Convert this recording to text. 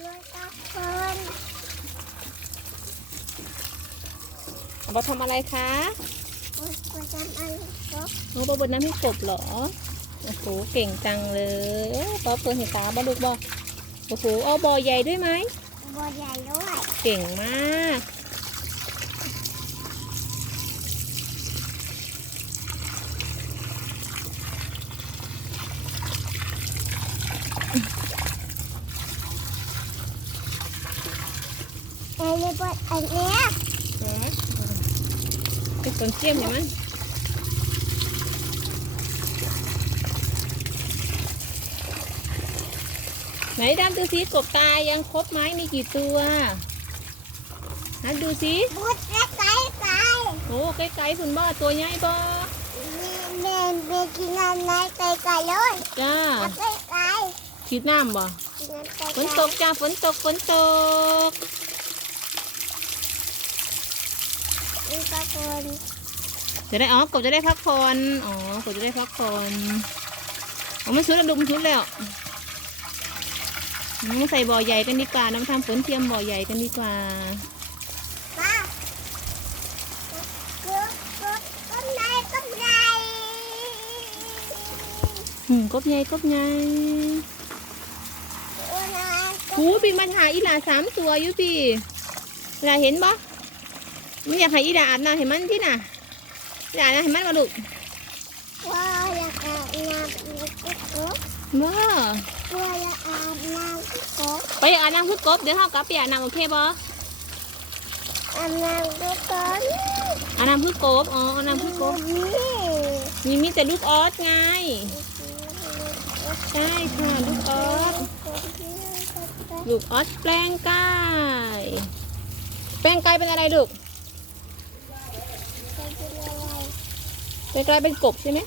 ด้วยกับคนเอามาทำอะไรคะมาทำอะไรก็น้องปอบนน้ำพี่กบเหรอ โอ้โห เก่งจังเลยป๊อปเปิดเห็นตาบ้าลูกบอโอ้โหเอาบอใหญ่ด้วยไหมบัวใหญ่ด้วย เก่งมาก ในในบทอันเนี้ยเป็นต้นเสียมใช่ไหมไหนดำดูสิกบตายยังครบไหมมีกี่ตัวนัดดูสิบุดและไก่ไก่โอ้ไกลๆคุณบ่ตัวใหญ่บ่เมนเมนกินอันไหนไก่ไก่เลยจ้าแล้วไก่ไก่คิดน้ำบ่กินอันไก่ฝนตกจ้าฝนตกฝนตก นี่ก็คนจะได้อ๋อกบจะได้พักผ่อนอ๋อกบจะได้พักผ่อนอ๋อมันสุดแล้วดุมนสุดแล้วอืมใส่บ่อใหญ่กันดีกว่าน้ำทำฝนเทียมบ่อใหญ่กันดีกว่ามาก็ก็ก็ไหนก็ไหนอืมกบใหญ่กบใหญ่ตัวไหนก็หูปีมาถ่ายอีหลาสามตัวอยู่พี่อีหลาเห็นบ่ มันอยากให้อีหลาอาบน้ำเห็นมันที่น่ะอีหลานะเห็นมันมาลูกว่าอยากอาบน้ำก็ก็บ่ว่าอยากอาบน้ำก็ก็ไปอาบน้ำคือกบเดี๋ยวเฮากลับไปอาบน้ำโอเคบ่อาบน้ำก็ก็อาบน้ำคือกบอ๋ออาบน้ำคือกบนี่มีมีแต่ลูกออสไงใช่ค่ะลูกออสลูกออสแปลงกายแปลงกายเป็นอะไรลูก แปลงกายเป็นกบใช่ไหม